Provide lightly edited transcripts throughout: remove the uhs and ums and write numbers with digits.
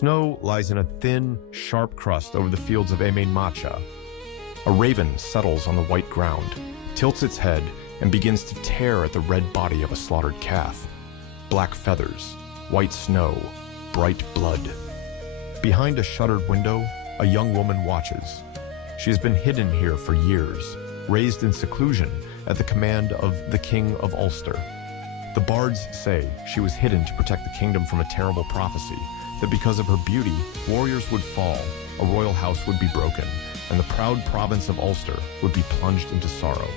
Snow lies in a thin, sharp crust over the fields of Macha. A raven settles on the white ground, tilts its head, and begins to tear at the red body of a slaughtered calf. Black feathers, white snow, bright blood. Behind a shuttered window, a young woman watches. She has been hidden here for years, raised in seclusion at the command of the King of Ulster. The bards say she was hidden to protect the kingdom from a terrible prophecy, that because of her beauty, warriors would fall, a royal house would be broken, and the proud province of Ulster would be plunged into sorrow.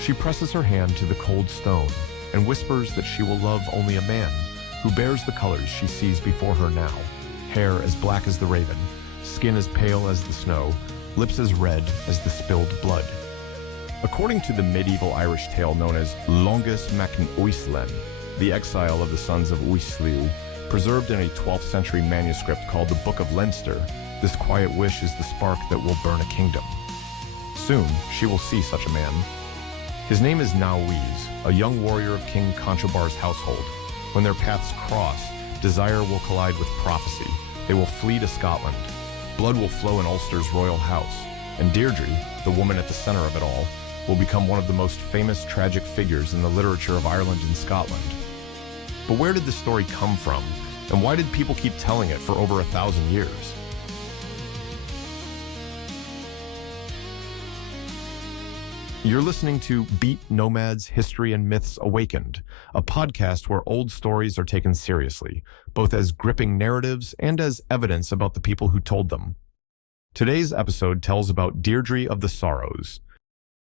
She presses her hand to the cold stone and whispers that she will love only a man who bears the colors she sees before her now: hair as black as the raven, skin as pale as the snow, lips as red as the spilled blood. According to the medieval Irish tale known as n-Uislenn, the Exile of the Sons of Uisliu, preserved in a 12th century manuscript called the Book of Leinster, this quiet wish is the spark that will burn a kingdom. Soon, she will see such a man. His name is n-Uislenn, a young warrior of King Conchobar's household. When their paths cross, desire will collide with prophecy. They will flee to Scotland. Blood will flow in Ulster's royal house, and Deirdre, the woman at the center of it all, will become one of the most famous tragic figures in the literature of Ireland and Scotland. But where did this story come from, and why did people keep telling it for over 1,000 years? You're listening to Beat Nomads: History and Myths Awakened, a podcast where old stories are taken seriously, both as gripping narratives and as evidence about the people who told them. Today's episode tells about Deirdre of the Sorrows.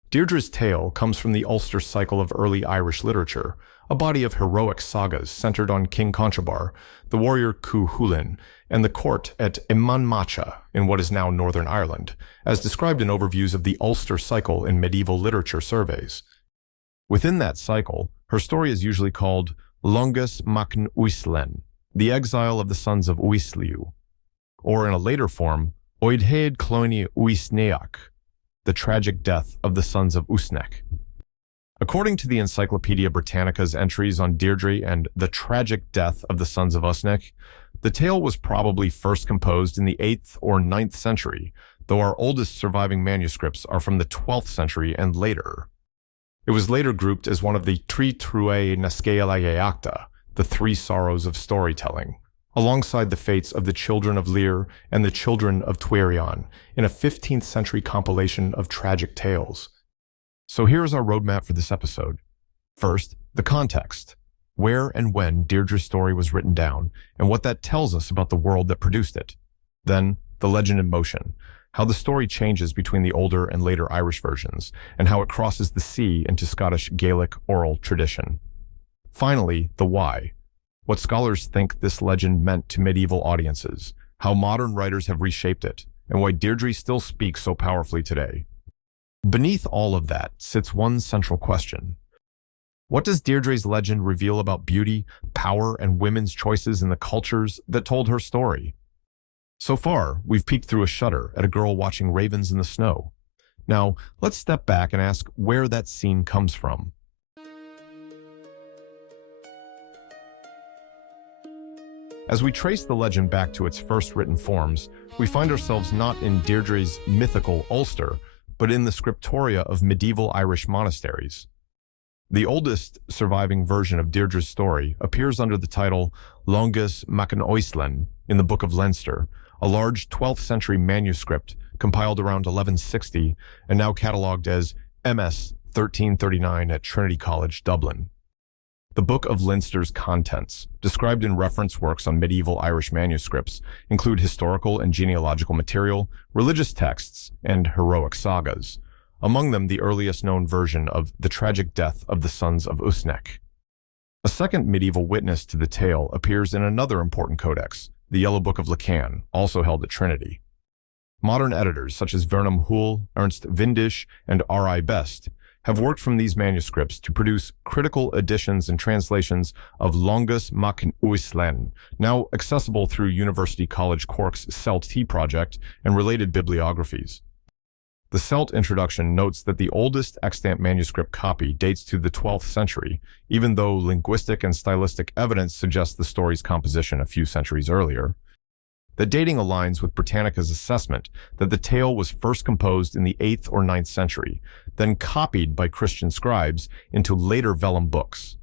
Deirdre's tale comes from the Ulster Cycle of early Irish literature, a body of heroic sagas centered on King Conchobar, the warrior n-Uislenn, and the court at n-Macha in what is now Northern Ireland, as described in overviews of the Ulster Cycle in medieval literature surveys. Within that cycle, her story is usually called n-Uislenn, the Exile of the Sons of Uisliu, or in a later form, n-Uislenn, the tragic death of the Sons of Uisneach. According to the Encyclopedia Britannica's entries on Deirdre and the tragic death of the Sons of Uisneach, the tale was probably first composed in the 8th or 9th century, though our oldest surviving manuscripts are from the 12th century and later. It was later grouped as one of the Trí True na Scéalaíochta, the three sorrows of storytelling, alongside the fates of the children of Lear and the children of Tuairion, in a 15th century compilation of tragic tales. So here is our roadmap for this episode. First, the context. Where and when Deirdre's story was written down, and what that tells us about the world that produced it. Then, the legend in motion, how the story changes between the older and later Irish versions, and how it crosses the sea into Scottish Gaelic oral tradition. Finally, the why. What scholars think this legend meant to medieval audiences, how modern writers have reshaped it, and why Deirdre still speaks so powerfully today. Beneath all of that sits one central question. What does Deirdre's legend reveal about beauty, power, and women's choices in the cultures that told her story? So far, we've peeked through a shutter at a girl watching ravens in the snow. Now, let's step back and ask where that scene comes from. As we trace the legend back to its first written forms, we find ourselves not in Deirdre's mythical Ulster, but in the scriptoria of medieval Irish monasteries. The oldest surviving version of Deirdre's story appears under the title Longus n-Uislenn in the Book of Leinster, a large 12th century manuscript compiled around 1160 and now catalogued as MS 1339 at Trinity College, Dublin. The Book of Leinster's contents, described in reference works on medieval Irish manuscripts, include historical and genealogical material, religious texts, and heroic sagas. Among them the earliest known version of the tragic death of the Sons of Uisneach. A second medieval witness to the tale appears in another important codex, the Yellow Book of Lecan, also held at Trinity. Modern editors such as Vernam Hoole, Ernst Windisch, and R.I. Best have worked from these manuscripts to produce critical editions and translations of Longus n-Uislenn, now accessible through University College Cork's CELT project and related bibliographies. The CELT introduction notes that the oldest extant manuscript copy dates to the 12th century, even though linguistic and stylistic evidence suggests the story's composition a few centuries earlier. The dating aligns with Britannica's assessment that the tale was first composed in the 8th or 9th century, then copied by Christian scribes into later vellum books.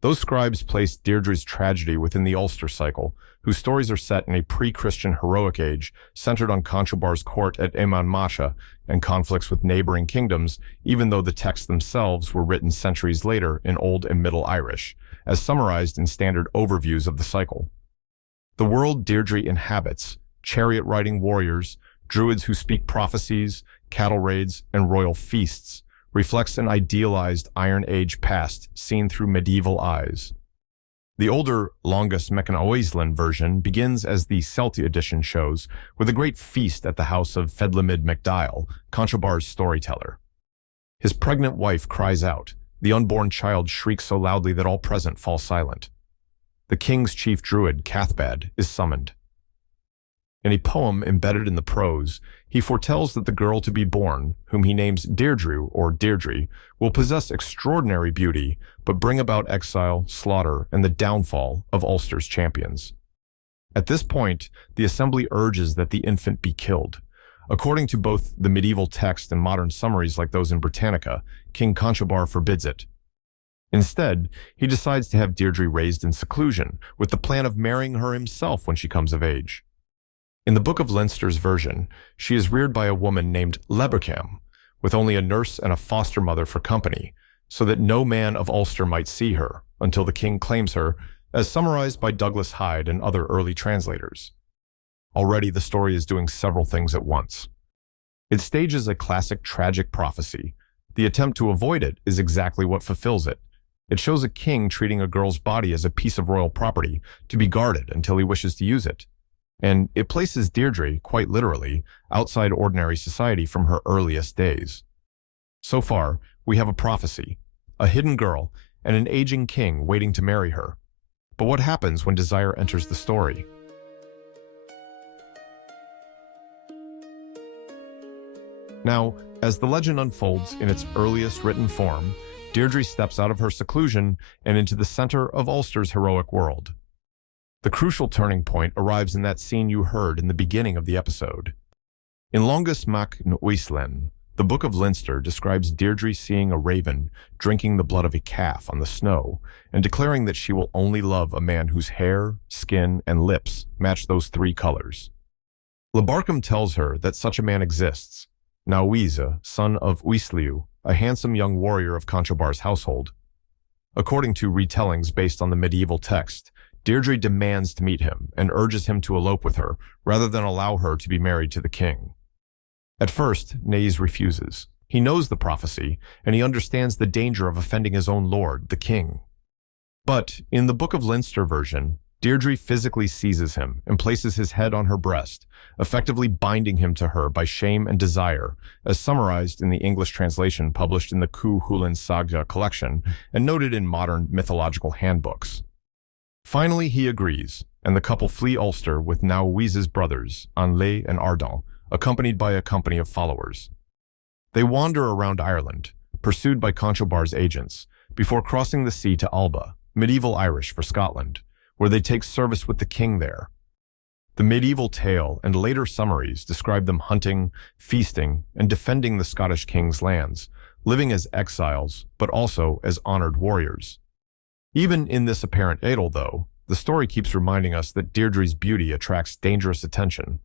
Those scribes placed Deirdre's tragedy within the Ulster Cycle, whose stories are set in a pre-Christian heroic age centered on Conchobar's court at n-Uislenn and conflicts with neighboring kingdoms, even though the texts themselves were written centuries later in Old and Middle Irish, as summarized in standard overviews of the cycle. The world Deirdre inhabits, chariot-riding warriors, druids who speak prophecies, cattle raids, and royal feasts, reflects an idealized Iron Age past seen through medieval eyes. The older, longest n-Uislenn version begins as the Celtic edition shows, with a great feast at the house of Fedlimid MacDiall, Conchobar's storyteller. His pregnant wife cries out. The unborn child shrieks so loudly that all present fall silent. The king's chief druid, Cathbad, is summoned. In a poem embedded in the prose, he foretells that the girl to be born, whom he names Deirdre or Deirdre, will possess extraordinary beauty, but bring about exile, slaughter, and the downfall of Ulster's champions. At this point, the assembly urges that the infant be killed. According to both the medieval text and modern summaries like those in Britannica, King Conchobar forbids it. Instead, he decides to have Deirdre raised in seclusion, with the plan of marrying her himself when she comes of age. In the Book of Leinster's version, she is reared by a woman named Lebercam, with only a nurse and a foster mother for company, so that no man of Ulster might see her, until the king claims her, as summarized by Douglas Hyde and other early translators. Already the story is doing several things at once. It stages a classic tragic prophecy. The attempt to avoid it is exactly what fulfills it. It shows a king treating a girl's body as a piece of royal property to be guarded until he wishes to use it. And it places Deirdre, quite literally, outside ordinary society from her earliest days. So far, we have a prophecy, a hidden girl, and an aging king waiting to marry her. But what happens when desire enters the story? Now, as the legend unfolds in its earliest written form, Deirdre steps out of her seclusion and into the center of Ulster's heroic world. The crucial turning point arrives in that scene you heard in the beginning of the episode. In Longus Mac n-Uislenn, the Book of Leinster describes Deirdre seeing a raven drinking the blood of a calf on the snow and declaring that she will only love a man whose hair, skin, and lips match those three colors. Lebarcam tells her that such a man exists, n-Uislenn, son of Uisliu, a handsome young warrior of Conchobar's household. According to retellings based on the medieval text, Deirdre demands to meet him and urges him to elope with her rather than allow her to be married to the king. At first, n-Uislenn refuses. He knows the prophecy, and he understands the danger of offending his own lord, the king. But in the Book of Leinster version, Deirdre physically seizes him and places his head on her breast, effectively binding him to her by shame and desire, as summarized in the English translation published in the n-Uislenn saga collection and noted in modern mythological handbooks. Finally, he agrees, and the couple flee Ulster with n-Uislen's brothers, Anlay and Ardon, accompanied by a company of followers. They wander around Ireland, pursued by Conchobar's agents, before crossing the sea to Alba, medieval Irish for Scotland, where they take service with the king there. The medieval tale and later summaries describe them hunting, feasting, and defending the Scottish king's lands, living as exiles, but also as honored warriors. Even in this apparent idyll, though, the story keeps reminding us that Deirdre's beauty attracts dangerous attention.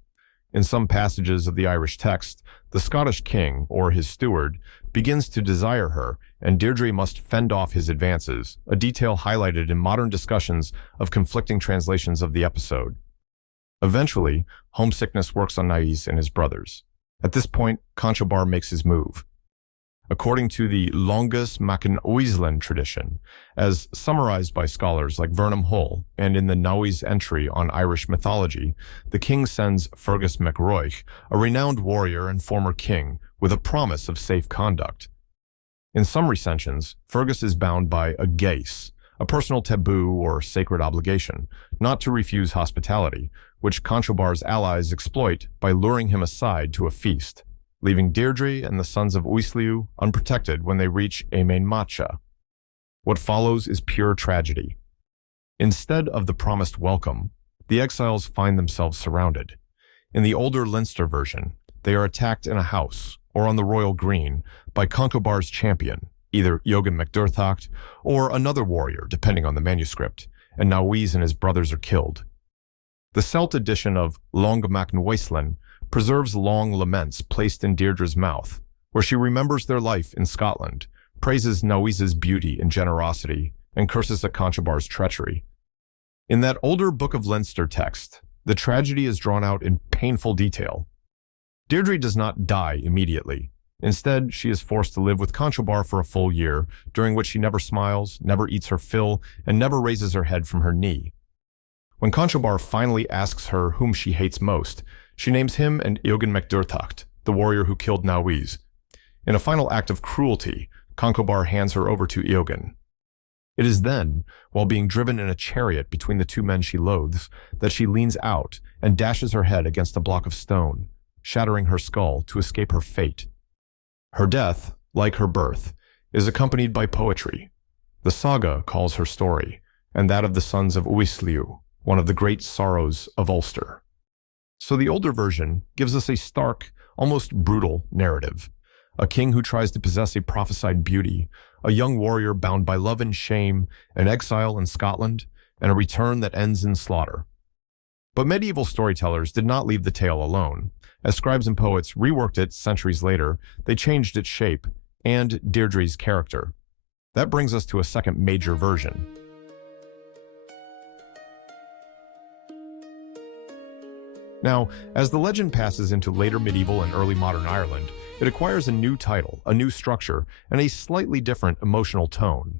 In some passages of the Irish text, the Scottish king, or his steward, begins to desire her, and Deirdre must fend off his advances, a detail highlighted in modern discussions of conflicting translations of the episode. Eventually, homesickness works on n-Uislenn and his brothers. At this point, Conchobar makes his move. According to the Longus Mac n-Uislenn tradition, as summarized by scholars like Vernon Hull and in the n-Uislenn entry on Irish mythology, the king sends Fergus mac Roich, a renowned warrior and former king, with a promise of safe conduct. In some recensions, Fergus is bound by a geis, a personal taboo or sacred obligation, not to refuse hospitality, which Conchobar's allies exploit by luring him aside to a feast, leaving Deirdre and the Sons of Uisliu unprotected when they reach n-Uislenn. What follows is pure tragedy. Instead of the promised welcome, the exiles find themselves surrounded. In the older Leinster version, they are attacked in a house, or on the royal green, by Conchobar's champion, either Eogan MacDurthacht or another warrior, depending on the manuscript, and n-Uislenn and his brothers are killed. The Celt edition of Long n-Uislenn preserves long laments placed in Deirdre's mouth, where she remembers their life in Scotland, praises n-Uisle's beauty and generosity, and curses at Conchobar's treachery. In that older Book of Leinster text, the tragedy is drawn out in painful detail. Deirdre does not die immediately. Instead, she is forced to live with Conchobar for a full year, during which she never smiles, never eats her fill, and never raises her head from her knee. When Conchobar finally asks her whom she hates most, she names him and Eogan MacDurthacht, the warrior who killed n-Uislenn. In a final act of cruelty, Conchobar hands her over to Eogan. It is then, while being driven in a chariot between the two men she loathes, that she leans out and dashes her head against a block of stone, shattering her skull to escape her fate. Her death, like her birth, is accompanied by poetry. The saga calls her story, and that of the Sons of Uisliu, one of the great sorrows of Ulster. So the older version gives us a stark, almost brutal narrative. A king who tries to possess a prophesied beauty, a young warrior bound by love and shame, an exile in Scotland, and a return that ends in slaughter. But medieval storytellers did not leave the tale alone. As scribes and poets reworked it centuries later, they changed its shape and Deirdre's character. That brings us to a second major version. Now, as the legend passes into later medieval and early modern Ireland, it acquires a new title, a new structure, and a slightly different emotional tone.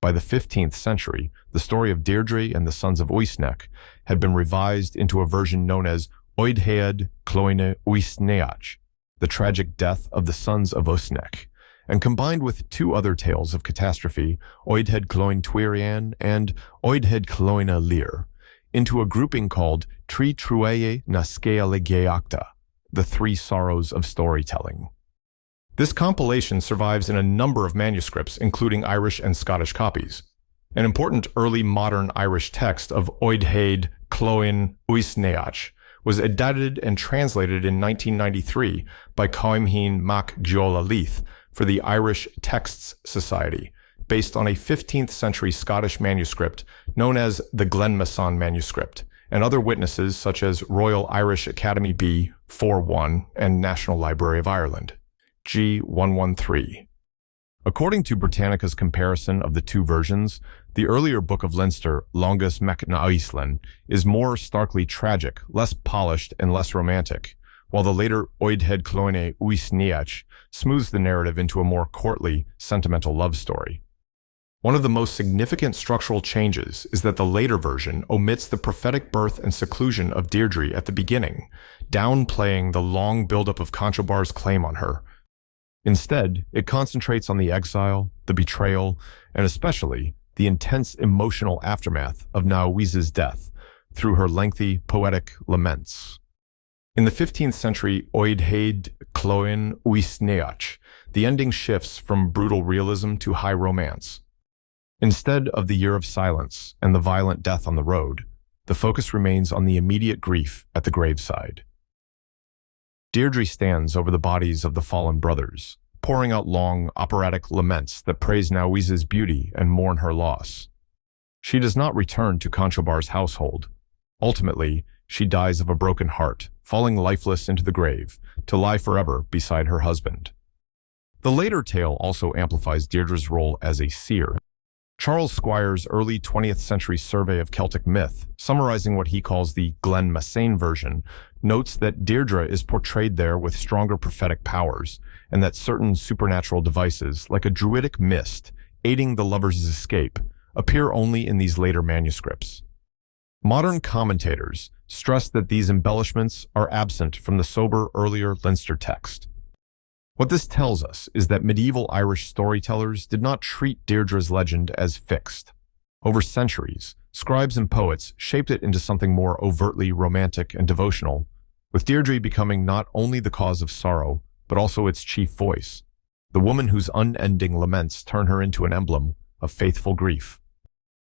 By the 15th century, the story of Deirdre and the Sons of Uisliu had been revised into a version known as Oidhead n-Uisneach, the tragic death of the Sons of Uisliu, and combined with two other tales of catastrophe, Oidhead Cloin Tuirian and Oidhead Cloina Lir, into a grouping called Trí Truae na Scéala Gaeachta, the Three Sorrows of Storytelling. This compilation survives in a number of manuscripts, including Irish and Scottish copies. An important early modern Irish text of Oidhead Cloin Uisneach was edited and translated in 1993 by Coimhín Mac Giola Leith for the Irish Texts Society, based on a 15th century Scottish manuscript known as the Glenmasan manuscript, and other witnesses such as Royal Irish Academy B 41 and National Library of Ireland, G 113. According to Britannica's comparison of the two versions, the earlier Book of Leinster, Longus Mac n-Uislenn, is more starkly tragic, less polished, and less romantic, while the later Oidhead Cloine Uisneach smooths the narrative into a more courtly, sentimental love story. One of the most significant structural changes is that the later version omits the prophetic birth and seclusion of Deirdre at the beginning, downplaying the long buildup of Conchobar's claim on her. Instead, it concentrates on the exile, the betrayal, and especially the intense emotional aftermath of n-Uisle's death through her lengthy, poetic laments. In the 15th century Oidhead Cloin Uisneach, the ending shifts from brutal realism to high romance. Instead of the year of silence and the violent death on the road, the focus remains on the immediate grief at the graveside. Deirdre stands over the bodies of the fallen brothers, pouring out long, operatic laments that praise n-Uisle's beauty and mourn her loss. She does not return to Conchobar's household. Ultimately, she dies of a broken heart, falling lifeless into the grave, to lie forever beside her husband. The later tale also amplifies Deirdre's role as a seer. Charles Squire's early 20th century survey of Celtic myth, summarizing what he calls the Glenmasan version, notes that Deirdre is portrayed there with stronger prophetic powers, and that certain supernatural devices, like a druidic mist, aiding the lover's escape, appear only in these later manuscripts. Modern commentators stress that these embellishments are absent from the sober earlier Leinster text. What this tells us is that medieval Irish storytellers did not treat Deirdre's legend as fixed. Over centuries, scribes and poets shaped it into something more overtly romantic and devotional, with Deirdre becoming not only the cause of sorrow, but also its chief voice, the woman whose unending laments turn her into an emblem of faithful grief.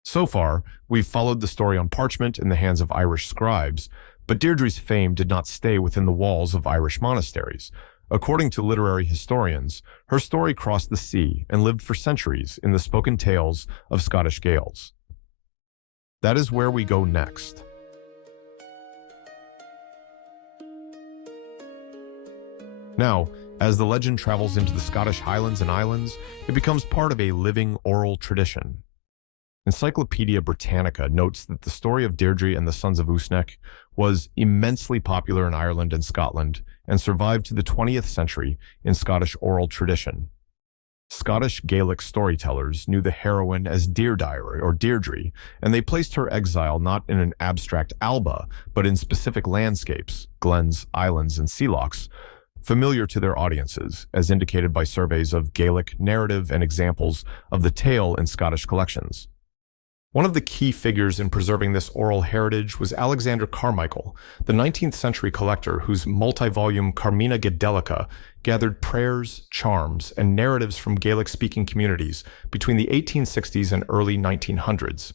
So far, we've followed the story on parchment in the hands of Irish scribes, but Deirdre's fame did not stay within the walls of Irish monasteries. According to literary historians, her story crossed the sea and lived for centuries in the spoken tales of Scottish Gaels. That is where we go next. Now, as the legend travels into the Scottish Highlands and Islands, it becomes part of a living oral tradition. Encyclopedia Britannica notes that the story of Deirdre and the Sons of Uisliu was immensely popular in Ireland and Scotland and survived to the 20th century in Scottish oral tradition. Scottish Gaelic storytellers knew the heroine as Deirdre or Deirdre, and they placed her exile not in an abstract Alba, but in specific landscapes, glens, islands, and sea lochs, familiar to their audiences, as indicated by surveys of Gaelic narrative and examples of the tale in Scottish collections. One of the key figures in preserving this oral heritage was Alexander Carmichael, the 19th century collector whose multi-volume Carmina Gadelica gathered prayers, charms, and narratives from Gaelic-speaking communities between the 1860s and early 1900s.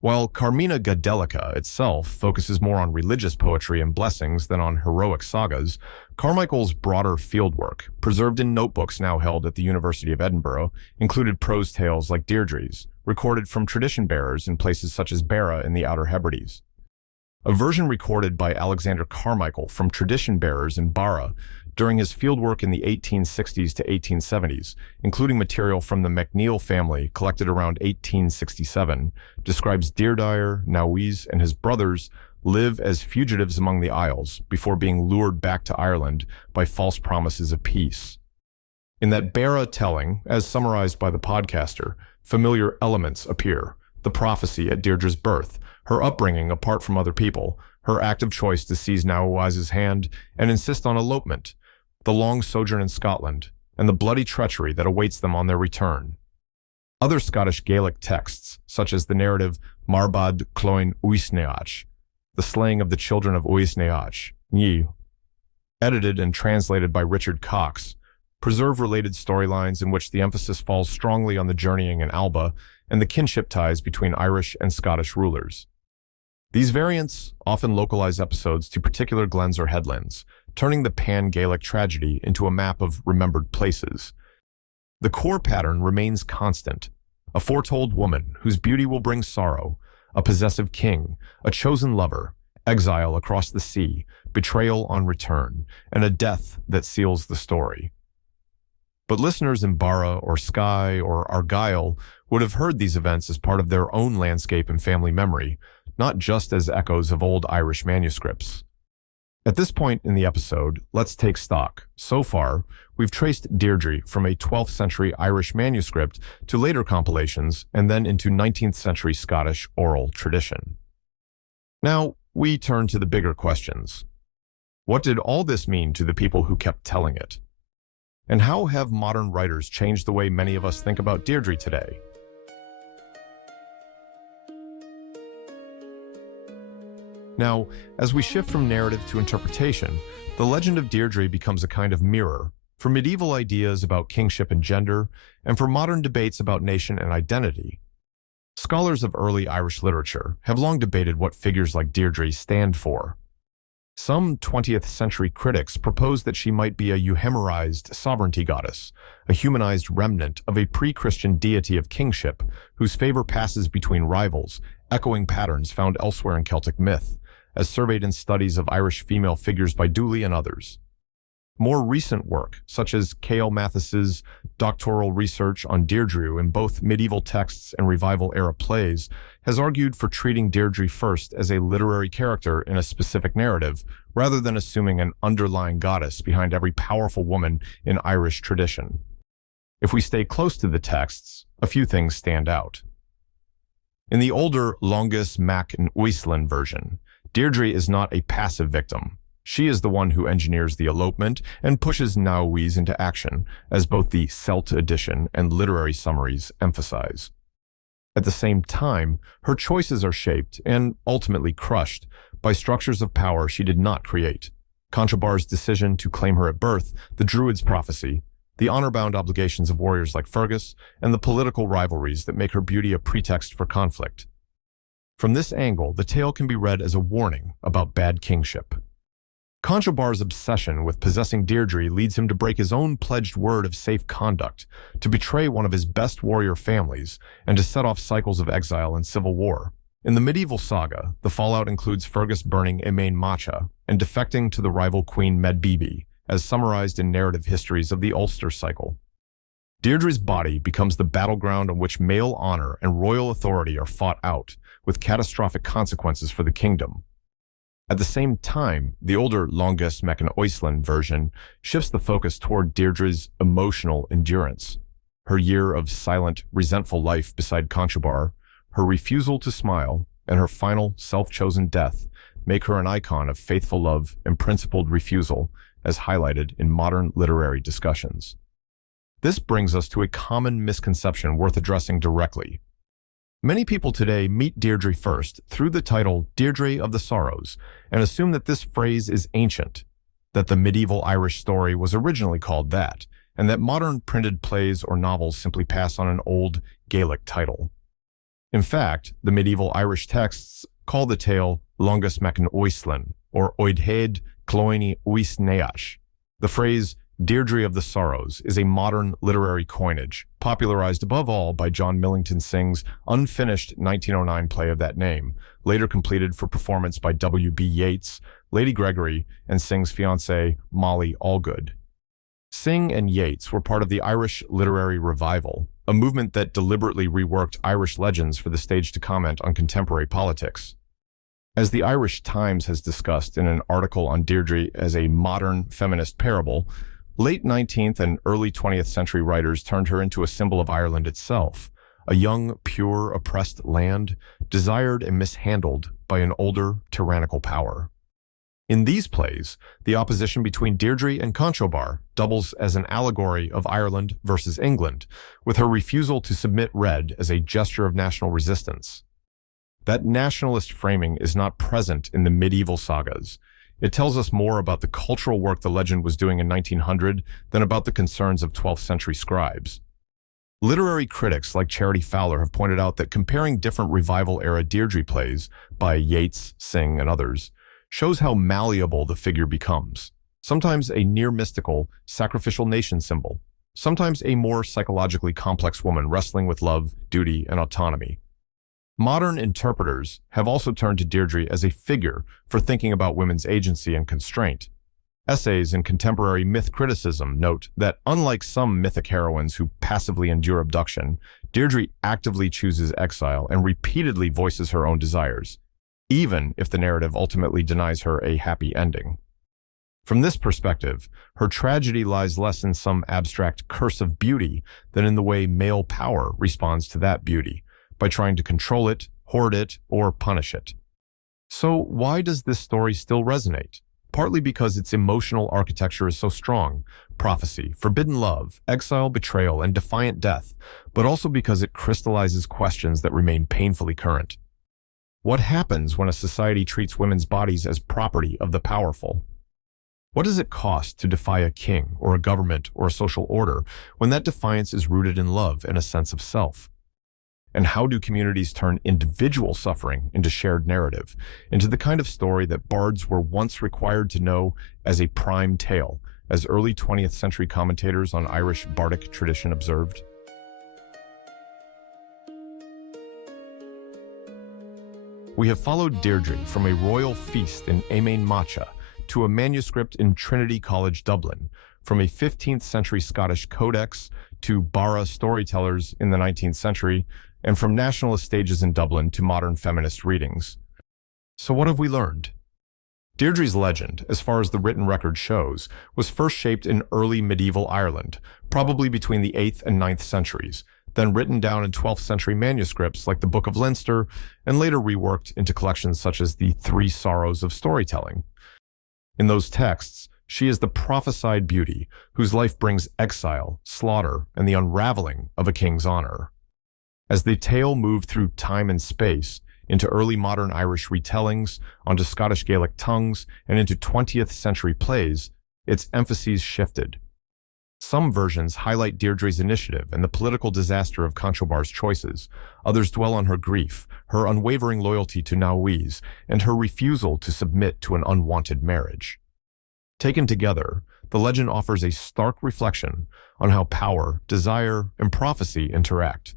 While Carmina Gadelica itself focuses more on religious poetry and blessings than on heroic sagas, Carmichael's broader fieldwork, preserved in notebooks now held at the University of Edinburgh, included prose tales like Deirdre's, recorded from tradition bearers in places such as Barra in the Outer Hebrides. A version recorded by Alexander Carmichael from tradition bearers in Barra during his fieldwork in the 1860s to 1870s, including material from the MacNeil family collected around 1867, describes Deirdre, n-Uislenn, and his brothers live as fugitives among the Isles before being lured back to Ireland by false promises of peace. In that Barra telling, as summarized by the podcaster, familiar elements appear: the prophecy at Deirdre's birth, her upbringing apart from other people, her active choice to seize n-Uislen's hand and insist on elopement, the long sojourn in Scotland, and the bloody treachery that awaits them on their return. Other Scottish Gaelic texts, such as the narrative Marbad Cloin Uisneach, the slaying of the children of Uisneach, n-Uislenn, edited and translated by Richard Cox, preserve related storylines in which the emphasis falls strongly on the journeying in Alba and the kinship ties between Irish and Scottish rulers. These variants often localize episodes to particular glens or headlands, turning the pan-Gaelic tragedy into a map of remembered places. The core pattern remains constant: a foretold woman whose beauty will bring sorrow, a possessive king, a chosen lover, exile across the sea, betrayal on return, and a death that seals the story. But listeners in Barra or Skye or Argyll would have heard these events as part of their own landscape and family memory, not just as echoes of old Irish manuscripts. At this point in the episode, let's take stock. So far, we've traced Deirdre from a 12th century Irish manuscript to later compilations and then into 19th century Scottish oral tradition. Now, we turn to the bigger questions. What did all this mean to the people who kept telling it? And how have modern writers changed the way many of us think about Deirdre today? Now, as we shift from narrative to interpretation, the legend of Deirdre becomes a kind of mirror for medieval ideas about kingship and gender, and for modern debates about nation and identity. Scholars of early Irish literature have long debated what figures like Deirdre stand for. Some 20th century critics propose that she might be a euhemerized sovereignty goddess, a humanized remnant of a pre-Christian deity of kingship whose favor passes between rivals, echoing patterns found elsewhere in Celtic myth, as surveyed in studies of Irish female figures by Dooley and others. More recent work, such as K.L. Mathis's doctoral research on Deirdre in both medieval texts and revival-era plays, has argued for treating Deirdre first as a literary character in a specific narrative, rather than assuming an underlying goddess behind every powerful woman in Irish tradition. If we stay close to the texts, a few things stand out. In the older Longus Mac n-Uislenn version, Deirdre is not a passive victim. She is the one who engineers the elopement and pushes n-Uislenn into action, as both the Celt edition and literary summaries emphasize. At the same time, her choices are shaped and ultimately crushed by structures of power she did not create. Conchobar's decision to claim her at birth, the Druid's prophecy, the honor-bound obligations of warriors like Fergus, and the political rivalries that make her beauty a pretext for conflict. From this angle, the tale can be read as a warning about bad kingship. Conchobar's obsession with possessing Deirdre leads him to break his own pledged word of safe conduct, to betray one of his best warrior families, and to set off cycles of exile and civil war. In the medieval saga, the fallout includes Fergus burning n-Uislenn and defecting to the rival queen Medb, as summarized in narrative histories of the Ulster Cycle. Deirdre's body becomes the battleground on which male honor and royal authority are fought out, with catastrophic consequences for the kingdom. At the same time, the older n-Uislenn version shifts the focus toward Deirdre's emotional endurance. Her year of silent, resentful life beside Conchobar, her refusal to smile, and her final self-chosen death make her an icon of faithful love and principled refusal, as highlighted in modern literary discussions. This brings us to a common misconception worth addressing directly. Many people today meet Deirdre first through the title Deirdre of the Sorrows and assume that this phrase is ancient, that the medieval Irish story was originally called that, and that modern printed plays or novels simply pass on an old Gaelic title. In fact, the medieval Irish texts call the tale Longus n-Uislenn, or Oidhead Cloyne Uisneach. The phrase Deirdre of the Sorrows is a modern literary coinage, popularized above all by John Millington Synge's unfinished 1909 play of that name, later completed for performance by W.B. Yeats, Lady Gregory, and Synge's fiancée, Molly Allgood. Synge and Yeats were part of the Irish Literary Revival, a movement that deliberately reworked Irish legends for the stage to comment on contemporary politics. As the Irish Times has discussed in an article on Deirdre as a modern feminist parable, late 19th and early 20th century writers turned her into a symbol of Ireland itself, a young, pure, oppressed land, desired and mishandled by an older, tyrannical power. In these plays, the opposition between Deirdre and Conchobar doubles as an allegory of Ireland versus England, with her refusal to submit read as a gesture of national resistance. That nationalist framing is not present in the medieval sagas. It tells us more about the cultural work the legend was doing in 1900 than about the concerns of 12th century scribes. Literary critics like Charity Fowler have pointed out that comparing different revival-era Deirdre plays by Yeats, Synge, and others shows how malleable the figure becomes. Sometimes a near-mystical, sacrificial nation symbol, sometimes a more psychologically complex woman wrestling with love, duty, and autonomy. Modern interpreters have also turned to Deirdre as a figure for thinking about women's agency and constraint. Essays in contemporary myth criticism note that unlike some mythic heroines who passively endure abduction, Deirdre actively chooses exile and repeatedly voices her own desires, even if the narrative ultimately denies her a happy ending. From this perspective, her tragedy lies less in some abstract curse of beauty than in the way male power responds to that beauty, by trying to control it, hoard it, or punish it. So why does this story still resonate? Partly because its emotional architecture is so strong, prophecy, forbidden love, exile, betrayal, and defiant death, but also because it crystallizes questions that remain painfully current. What happens when a society treats women's bodies as property of the powerful? What does it cost to defy a king, or a government, or a social order, when that defiance is rooted in love and a sense of self? And how do communities turn individual suffering into shared narrative, into the kind of story that bards were once required to know as a prime tale, as early 20th century commentators on Irish bardic tradition observed? We have followed Deirdre from a royal feast in n-Uislenn to a manuscript in Trinity College, Dublin, from a 15th century Scottish codex to bara storytellers in the 19th century, and from nationalist stages in Dublin to modern feminist readings. So what have we learned? Deirdre's legend, as far as the written record shows, was first shaped in early medieval Ireland, probably between the 8th and 9th centuries, then written down in 12th century manuscripts like the Book of Leinster, and later reworked into collections such as the Three Sorrows of Storytelling. In those texts, she is the prophesied beauty whose life brings exile, slaughter, and the unraveling of a king's honor. As the tale moved through time and space, into early modern Irish retellings, onto Scottish Gaelic tongues, and into 20th century plays, its emphases shifted. Some versions highlight Deirdre's initiative and the political disaster of Conchobar's choices. Others dwell on her grief, her unwavering loyalty to n-Uislenn, and her refusal to submit to an unwanted marriage. Taken together, the legend offers a stark reflection on how power, desire, and prophecy interact.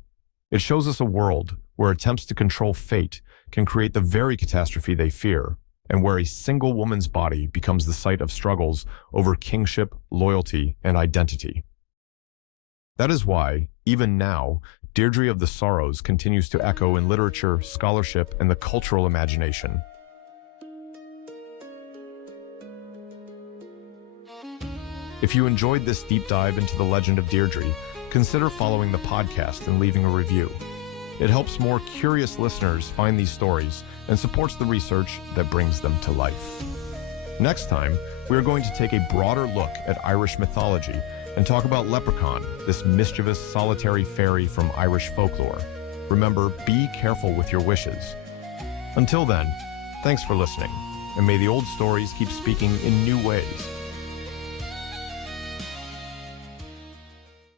It shows us a world where attempts to control fate can create the very catastrophe they fear, and where a single woman's body becomes the site of struggles over kingship, loyalty, and identity. That is why, even now, Deirdre of the Sorrows continues to echo in literature, scholarship, and the cultural imagination. If you enjoyed this deep dive into the legend of Deirdre, consider following the podcast and leaving a review. It helps more curious listeners find these stories and supports the research that brings them to life. Next time, we are going to take a broader look at Irish mythology and talk about Leprechaun, this mischievous, solitary fairy from Irish folklore. Remember, be careful with your wishes. Until then, thanks for listening, and may the old stories keep speaking in new ways.